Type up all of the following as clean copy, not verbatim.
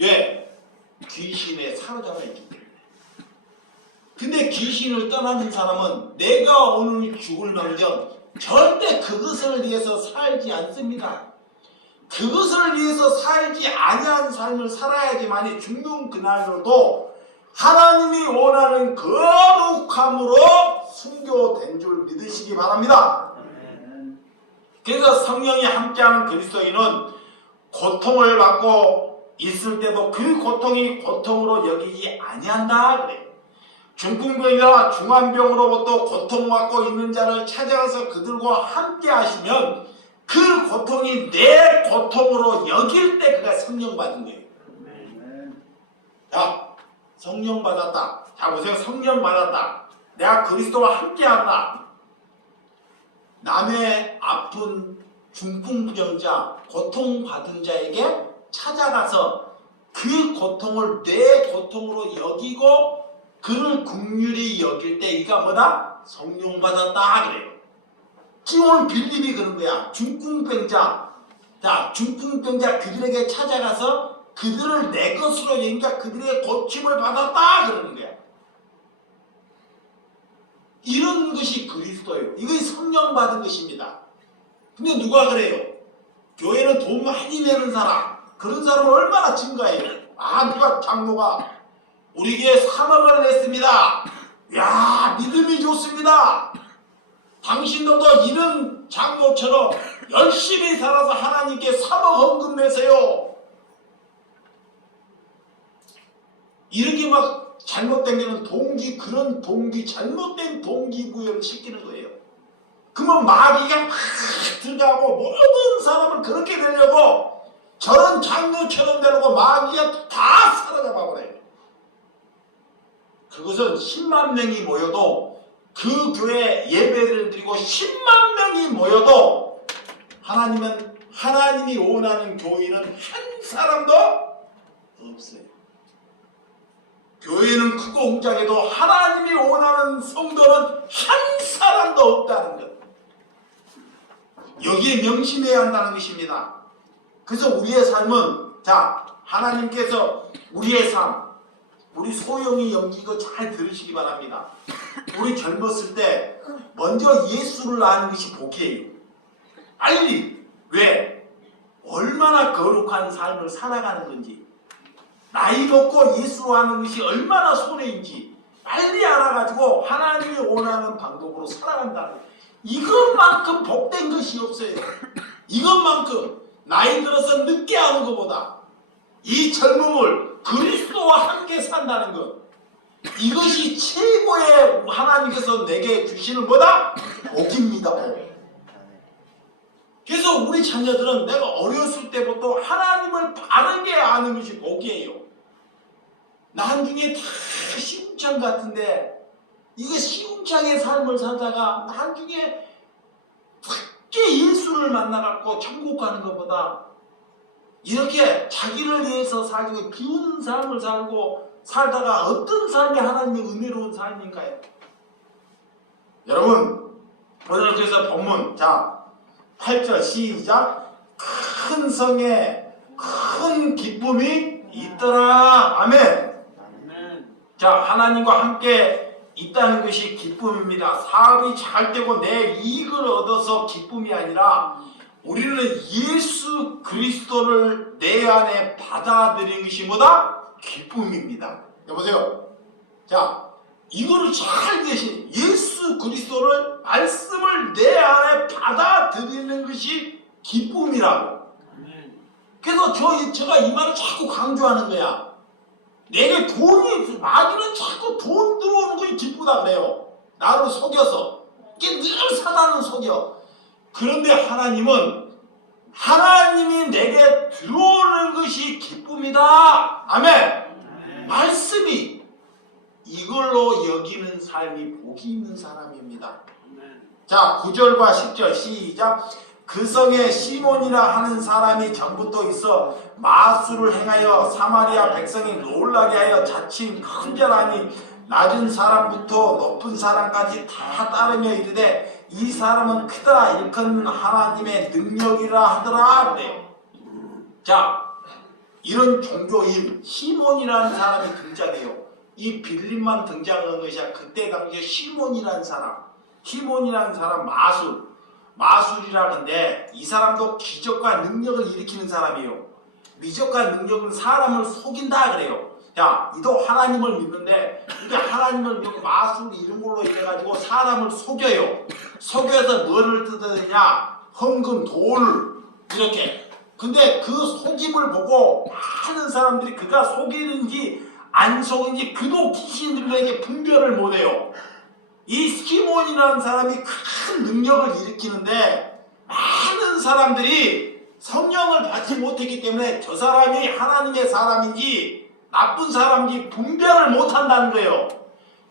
왜? 귀신에 사로잡혀 있기 때문에. 근데 귀신을 떠나는 사람은 내가 오늘 죽을 망정 절대 그것을 위해서 살지 않습니다. 그것을 위해서 살지 아니한 삶을 살아야지만이 죽는 그날로도 하나님이 원하는 거룩함으로 순교된 줄 믿으시기 바랍니다. 그래서 성령이 함께하는 그리스도인은 고통을 받고 있을 때도 그 고통이 고통으로 여기지 아니한다 그래요. 중풍병이나 중환병으로부터 고통받고 있는 자를 찾아가서 그들과 함께 하시면 그 고통이 내 고통으로 여길 때 그가 성령 받은 거예요. 자, 성령 받았다. 자, 보세요. 성령 받았다. 내가 그리스도와 함께 한다. 남의 아픈 중풍병자, 고통받은 자에게 찾아가서 그 고통을 내 고통으로 여기고 그를 긍휼히 여길 때 이가 뭐다? 성령 받았다 그래요. 지금 오늘 빌립이 그런 거야. 중풍병자. 자, 중풍병자 그들에게 찾아가서 그들을 내 것으로 여기니까 그들의 고침을 받았다 그러는 거야. 이런 것이 그리스도예요. 이것이 성령 받은 것입니다. 근데 누가 그래요? 교회는 돈 많이 내는 사람, 그런 사람은 얼마나 증가해요? 아, 누가 장로가 우리 교회 3억을 냈습니다. 야, 믿음이 좋습니다. 당신들도 이런 장로처럼 열심히 살아서 하나님께 3억 헌금 내세요. 이렇게 막 잘못된 게는 동기, 그런 동기, 잘못된 동기부여를 시키는 거예요. 그러면 마귀가 막 들어가고 모든 사람을 그렇게 되려고 저런 장로처럼 되려고 마귀가 다 사로잡아 버려요. 그것은 10만 명이 모여도 그 교회 예배를 드리고 10만 명이 모여도 하나님이 원하는 교인은 한 사람도 없어요. 교회는 크고 웅장해도 하나님이 원하는 성도는 한 사람도 없다는 것. 여기에 명심해야 한다는 것입니다. 그래서 우리의 삶은, 자, 하나님께서 우리의 삶, 우리 소영이 연기 이거 잘 들으시기 바랍니다. 우리 젊었을 때 먼저 예수를 아는 것이 복이에요. 빨리. 왜? 얼마나 거룩한 삶을 살아가는 건지, 나이 먹고 예수로 하는 것이 얼마나 손해인지 빨리 알아가지고 하나님이 원하는 방법으로 살아간다는, 이것만큼 복된 것이 없어요. 이것만큼 나이 들어서 늦게 하는 것보다 이 젊음을 그리스도와 함께 산다는 것, 이것이 최고의 하나님께서 내게 주시는 뭐다? 복입니다. 복. 그래서 우리 자녀들은 내가 어렸을 때부터 하나님을 바르게 아는 것이 복이에요. 나중에 다 시궁창 같은데, 이거 시궁창의 삶을 살다가 나중에 밖에 예수를 만나갖고 천국 가는 것보다 이렇게 자기를 위해서 살고 비운 삶을 살다가 어떤 삶이 하나님의 은혜로운 삶인가요? 여러분, 오늘 그래서 본문, 자, 8절 시작. 큰 성에 큰 기쁨이 있더라. 아멘. 자, 하나님과 함께 있다는 것이 기쁨입니다. 사업이 잘 되고 내 이익을 얻어서 기쁨이 아니라 우리는 예수 그리스도를 내 안에 받아들인 것이 뭐다? 기쁨입니다. 여보세요. 자, 이거를 잘 계신 예수 그리스도를, 말씀을 내 안에 받아들이는 것이 기쁨이라고. 그래서 제가 이 말을 자꾸 강조하는 거야. 내게 돈이, 마귀는 자꾸 돈 들어오는 것이 기쁘다 그래요. 나를 속여서. 이게 늘 사단은 속여. 그런데 하나님은 하나님이 내게 들어오는 것이 기쁨이다. 아멘. 말씀이 이걸로 여기는 삶이 복이 있는 사람입니다. 자, 9절과 10절 시작. 그 성에 시몬이라 하는 사람이 전부터 있어 마술을 행하여 사마리아 백성이 놀라게 하여 자칭 큰자라니 낮은 사람부터 높은 사람까지 다 따르며 이르되 이 사람은 크다 일컫는 하나님의 능력이라 하더라 그래요. 자, 이런 종교인 시몬이라는 사람이 등장해요. 이 빌립만 등장하는 것이 아니라 그때 당시에 시몬이라는 사람 마술이라는데 이 사람도 기적과 능력을 일으키는 사람이에요. 미적과 능력은 사람을 속인다 그래요. 야, 이도 하나님을 믿는데 이게 하나님을 믿고 마술 이런 걸로 이래가지고 사람을 속여요. 속여서 뭐를 뜯어내냐? 헌금, 돈을 이렇게. 근데 그 속임을 보고 많은 사람들이 그가 속이는지 안 속인지 그도 귀신들에게 분별을 못해요. 이 시몬이라는 사람이 큰 능력을 일으키는데 많은 사람들이 성령을 받지 못했기 때문에 저 사람이 하나님의 사람인지 나쁜 사람인지 분별을 못한다는 거예요.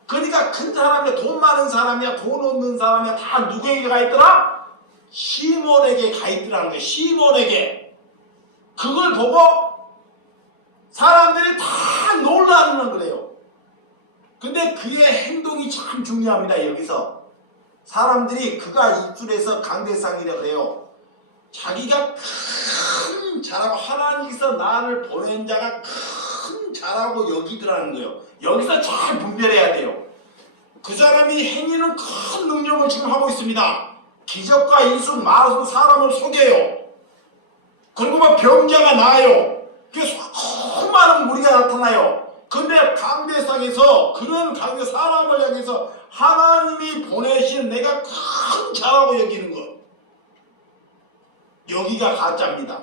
그러니까 큰 사람이야, 돈 많은 사람이야, 돈 없는 사람이야, 다 누구에게 가 있더라? 시몬에게 가 있더라는 거예요. 시몬에게. 그걸 보고 사람들이 다 놀라는 거예요. 근데 그의 행동이 참 중요합니다. 여기서 사람들이 그가 입술에서 강대상이라고 그래요. 자기가 큰 자라고 하나님께서 나를 보낸 자가 큰 자라고 여기더라는 거예요. 여기서 잘 분별해야 돼요. 그 사람이 행위는 큰 능력을 지금 하고 있습니다. 기적과 인수, 마술, 사람을 속여요. 그리고 막 병자가 나아요. 그래서 수많은 무리가 나타나요. 근데 강대상에서 그런 강대 사람을 향해서 하나님이 보내신 내가 큰 자라고 여기는 것. 여기가 가짜입니다.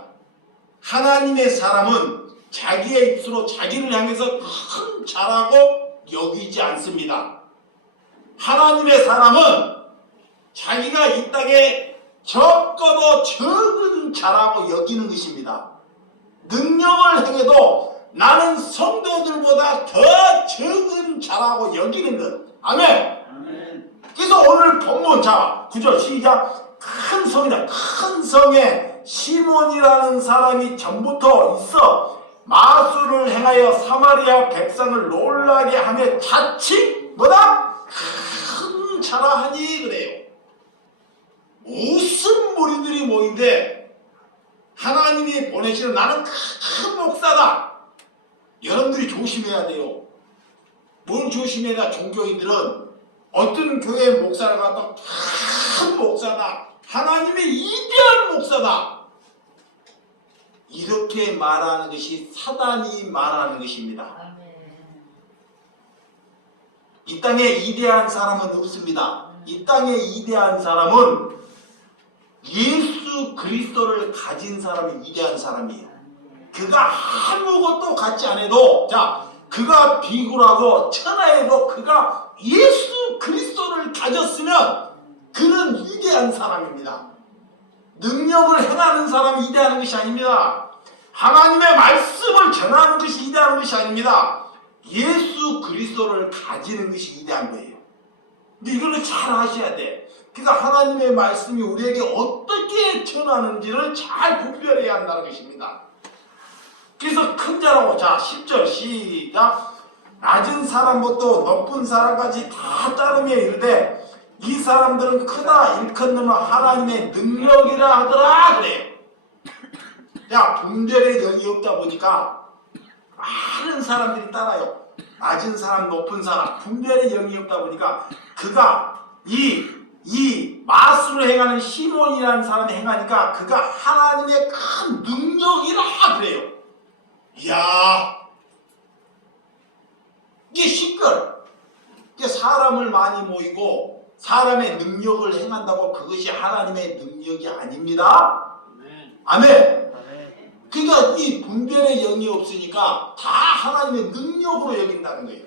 하나님의 사람은 자기의 입술로 자기를 향해서 큰 자라고 여기지 않습니다. 하나님의 사람은 자기가 이 땅에 적어도 적은 자라고 여기는 것입니다. 능력을 행해도 나는 성도들보다 더 적은 자라고 여기는 것. 아멘. 그래서 오늘 본문 자 9절 시작. 큰 성이다. 큰 성에 시몬이라는 사람이 전부터 있어 마술을 행하여 사마리아 백성을 놀라게 하며 자칫 뭐다? 큰 자라 하니 그래요. 무슨 무리들이 모인데 하나님이 보내시는 나는 큰 목사다. 여러분들이 조심해야 돼요. 뭘 조심해야 돼? 종교인들은 어떤 교회 목사를 갖다 큰 목사다. 하나님의 이대한 목사다. 이렇게 말하는 것이 사단이 말하는 것입니다. 이 땅에 이대한 사람은 없습니다. 이 땅에 이대한 사람은 예수 그리스도를 가진 사람이 위대한 사람이에요. 그가 아무것도 갖지 않아도 자 그가 비굴하고 천하에도 그가 예수 그리스도를 가졌으면 그는 위대한 사람입니다. 능력을 행하는 사람이 위대한 것이 아닙니다. 하나님의 말씀을 전하는 것이 위대한 것이 아닙니다. 예수 그리스도를 가지는 것이 위대한 거예요. 근데 이걸 잘 아셔야 돼. 그러니까 하나님의 말씀이 우리에게 어떻게 전하는지를 잘 분별해야 한다는 것입니다. 그래서 큰 자라고 자 10절 시작. 낮은 사람부터 높은 사람까지 다 따르며 이르되 이 사람들은 크다 일컫는 하나님의 능력이라 하더라 그래요. 야 분별의 영이 없다 보니까 많은 사람들이 따라요. 낮은 사람 높은 사람 분별의 영이 없다 보니까 그가 이 마술을 행하는 시몬이라는 사람이 행하니까 그가 하나님의 큰 능력이라 그래요. 이야 이게 식별 이게 사람을 많이 모이고 사람의 능력을 행한다고 그것이 하나님의 능력이 아닙니다. 아멘. 그러니까 이 분별의 영이 없으니까 다 하나님의 능력으로 여긴다는 거예요.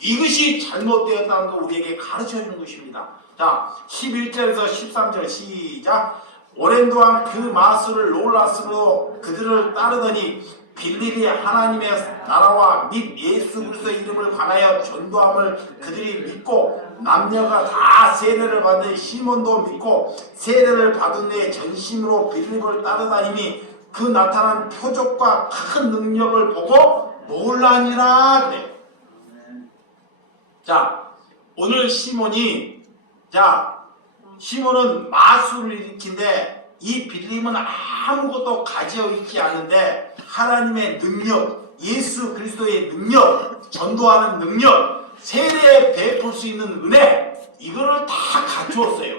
이것이 잘못되었다는 걸 우리에게 가르쳐주는 것입니다. 자 11절에서 13절 시작. 오랜 동안 그 마술을 놀랐으므로 그들을 따르더니 빌립이 하나님의 나라와 및 예수 그리스도의 이름을 관하여 전도함을 그들이 믿고 남녀가 다 세례를 받은 시몬도 믿고 세례를 받은 데 전심으로 빌립을 따르다니니 그 나타난 표적과 큰 능력을 보고 놀라니라 그래. 자 오늘 시몬은 마술을 일으킨데 이 빌림은 아무것도 가지고 있지 않은데 하나님의 능력, 예수 그리스도의 능력, 전도하는 능력, 세례에 베풀 수 있는 은혜, 이거를 다 갖추었어요.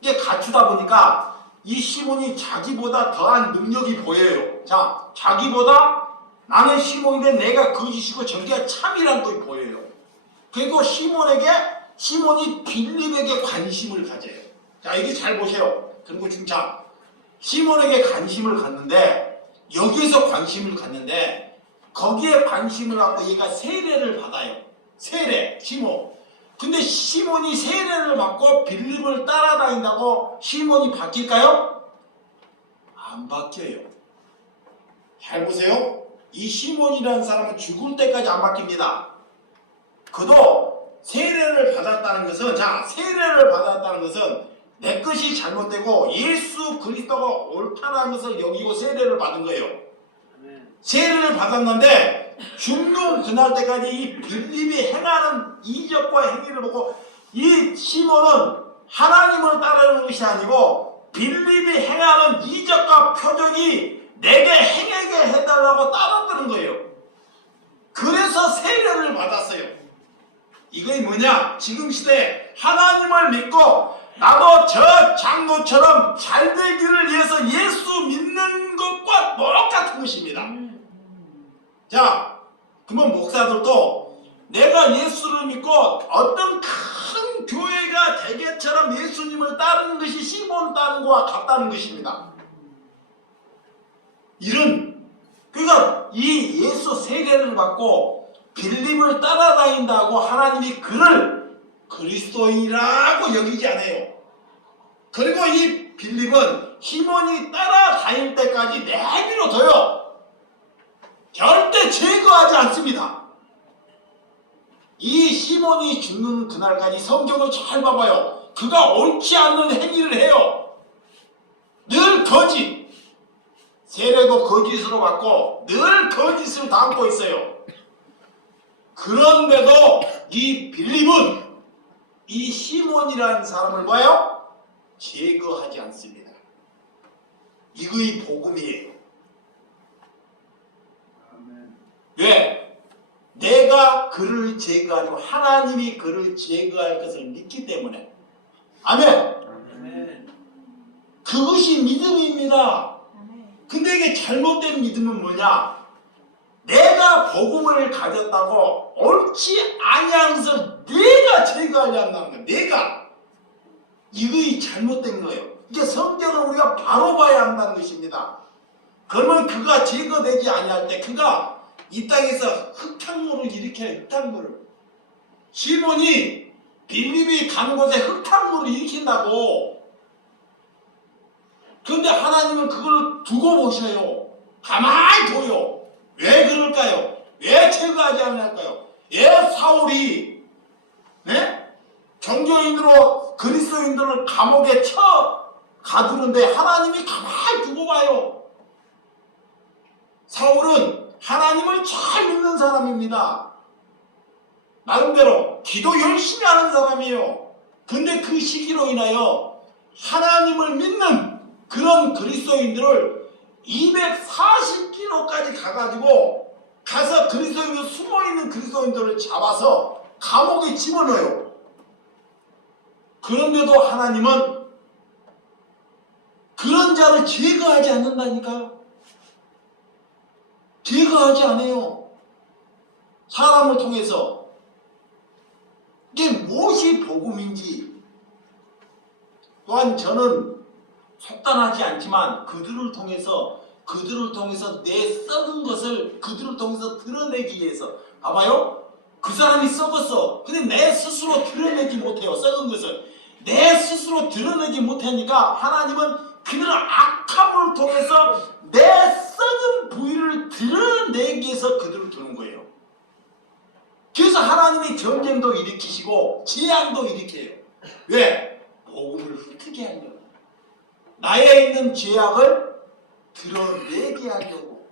이게 갖추다 보니까 이 시몬이 자기보다 더한 능력이 보여요. 자, 자기보다 나는 시몬인데 내가 거짓이고 저기가 참이란 거 보여요. 그리고 시몬이 빌립에게 관심을 가져요. 자, 이게 잘 보세요. 그리고 중차 시몬에게 관심을 갖는데, 여기에서 관심을 갖는데 거기에 관심을 갖고 얘가 세례를 받아요. 세례, 시몬. 근데 시몬이 세례를 받고 빌립을 따라다닌다고 시몬이 바뀔까요? 안 바뀌어요. 잘 보세요. 이 시몬이라는 사람은 죽을 때까지 안 바뀝니다. 그도 세례를 받았다는 것은, 자, 세례를 받았다는 것은 내 것이 잘못되고 예수 그리스도가 옳다는 것을 여기고 세례를 받은 거예요. 세례를 받았는데 죽는 그날 때까지 이 빌립이 행하는 이적과 행위를 보고 이 시몬은 하나님을 따르는 것이 아니고 빌립이 행하는 이적과 표적이 내게 행하게 해달라고 따랐다는 거예요. 그래서 세례를 받았어요. 이게 뭐냐? 지금 시대에 하나님을 믿고 나도 저 장로처럼 잘 되기를 위해서 예수 믿는 것과 똑같은 것입니다. 자, 그러면 목사들도 내가 예수를 믿고 어떤 큰 교회가 대개처럼 예수님을 따르는 것이 시몬 따르는 것과 같다는 것입니다. 그러니까 이 예수 세례를 받고 빌립을 따라다닌다고 하나님이 그를 그리스도인이라고 여기지 않아요. 그리고 이 빌립은 시몬이 따라다닐 때까지 내비로둬요. 절대 제거하지 않습니다. 이 시몬이 죽는 그날까지 성경을 잘 봐봐요. 그가 옳지 않는 행위를 해요. 늘 거짓. 세례도 거짓으로 받고 늘 거짓을 담고 있어요. 그런데도 이 빌립은 이 시몬이라는 사람을 봐요? 제거하지 않습니다. 이거의 복음이에요. 왜? 내가 그를 제거하고 하나님이 그를 제거할 것을 믿기 때문에. 아멘. 그것이 믿음입니다. 근데 이게 잘못된 믿음은 뭐냐? 내가 복음을 가졌다고 옳지 아니한 것을 내가 제거하려 한다는 거예요. 내가. 이거이 잘못된 거예요. 이게 성경을 우리가 바로 봐야 한다는 것입니다. 그러면 그가 제거되지 아니할 때 그가 이 땅에서 흙탕물을 일으켜요. 흙탕물을. 시몬이 빌립이 가는 곳에 흙탕물을 일으킨다고. 그런데 하나님은 그걸 두고 보셔요. 가만히 둬요. 왜 그럴까요? 왜 제거하지 않을까요? 왜 사울이 종교인으로 그리스도인들을 감옥에 가두는데 하나님이 가만히 두고 봐요. 사울은 하나님을 잘 믿는 사람입니다. 나름대로 기도 열심히 하는 사람이에요. 근데 그 시기로 인하여 하나님을 믿는 그런 그리스도인들을 240km까지 가서 그리스도인들 숨어있는 그리스도인들을 잡아서 감옥에 집어넣어요. 그런데도 하나님은 그런 자를 제거하지 않는다니까. 제거하지 않아요. 사람을 통해서. 이게 무엇이 복음인지. 또한 저는 속단하지 않지만 그들을 통해서 내 썩은 것을 그들을 통해서 드러내기 위해서. 봐봐요. 그 사람이 썩었어. 근데 내 스스로 드러내지 못해요. 썩은 것을. 내 스스로 드러내지 못하니까 하나님은 그들의 악함을 통해서 내 썩은 부위를 드러내기 위해서 그들을 두는 거예요. 그래서 하나님이 전쟁도 일으키시고 재앙도 일으켜요. 왜? 복음을 흩게 하려고. 나에 있는 죄악을 드러내게 하려고.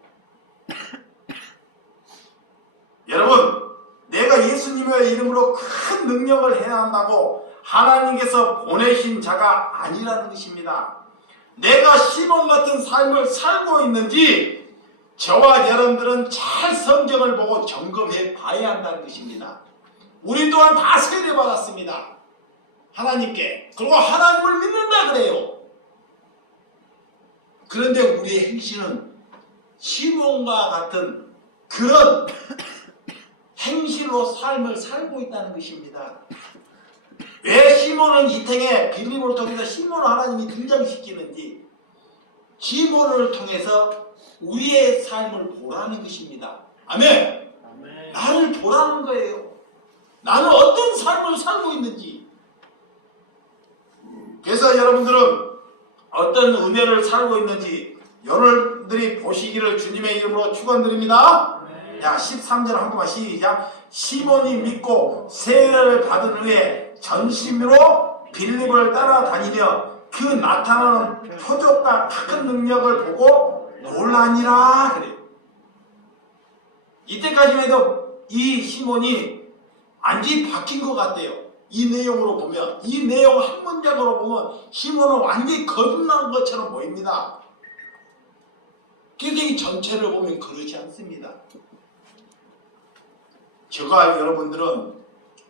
여러분, 내가 예수님의 이름으로 큰 능력을 해야 한다고 하나님께서 보내신 자가 아니라는 것입니다. 내가 시몬 같은 삶을 살고 있는지 저와 여러분들은 잘 성경을 보고 점검해 봐야 한다는 것입니다. 우리 또한 다 세례받았습니다. 하나님께. 그리고 하나님을 믿는다 그래요. 그런데 우리의 행실은 시몬과 같은 그런 행실로 삶을 살고 있다는 것입니다. 왜 시몬은 이 탱에 빌립을 통해서 시몬을 하나님이 등장시키는지 시몬을 통해서 우리의 삶을 보라는 것입니다. 아멘. 아멘. 나를 보라는 거예요. 나는 어떤 삶을 살고 있는지. 그래서 여러분들은 어떤 은혜를 살고 있는지 여러분들이 보시기를 주님의 이름으로 축원드립니다. 자, 13절 한 번만 시작. 시몬이 믿고 세례를 받은 후에 전심으로 빌립을 따라다니며 그 나타나는 표적과 큰 능력을 보고 놀라니라 그래요. 이때까지만 해도 이 시몬이 완전히 바뀐 것 같아요. 이 내용으로 보면, 이 내용 한 문장으로 보면 시몬은 완전히 거듭난 것처럼 보입니다. 그런데 이 전체를 보면 그렇지 않습니다. 저가 여러분들은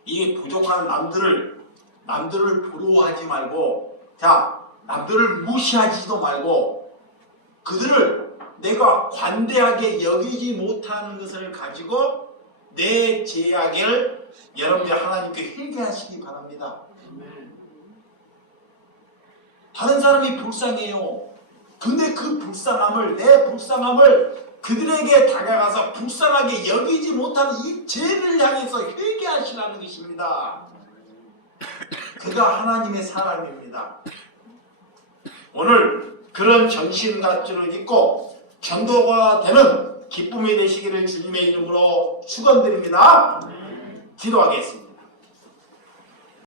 이 부족한 남들을 부러워하지 말고, 자, 남들을 무시하지도 말고, 그들을 내가 관대하게 여기지 못하는 것을 가지고 내 죄악을 여러분들 하나님께 회개하시기 바랍니다. 다른 사람이 불쌍해요. 근데 그 불쌍함을, 내 불쌍함을 그들에게 다가가서 불쌍하게 여기지 못하는 이 죄를 향해서 회개하시라는 것입니다. 그가 하나님의 사람입니다. 오늘 그런 정신가치를 잊고 전도가 되는 기쁨이 되시기를 주님의 이름으로 축원드립니다. 기도하겠습니다.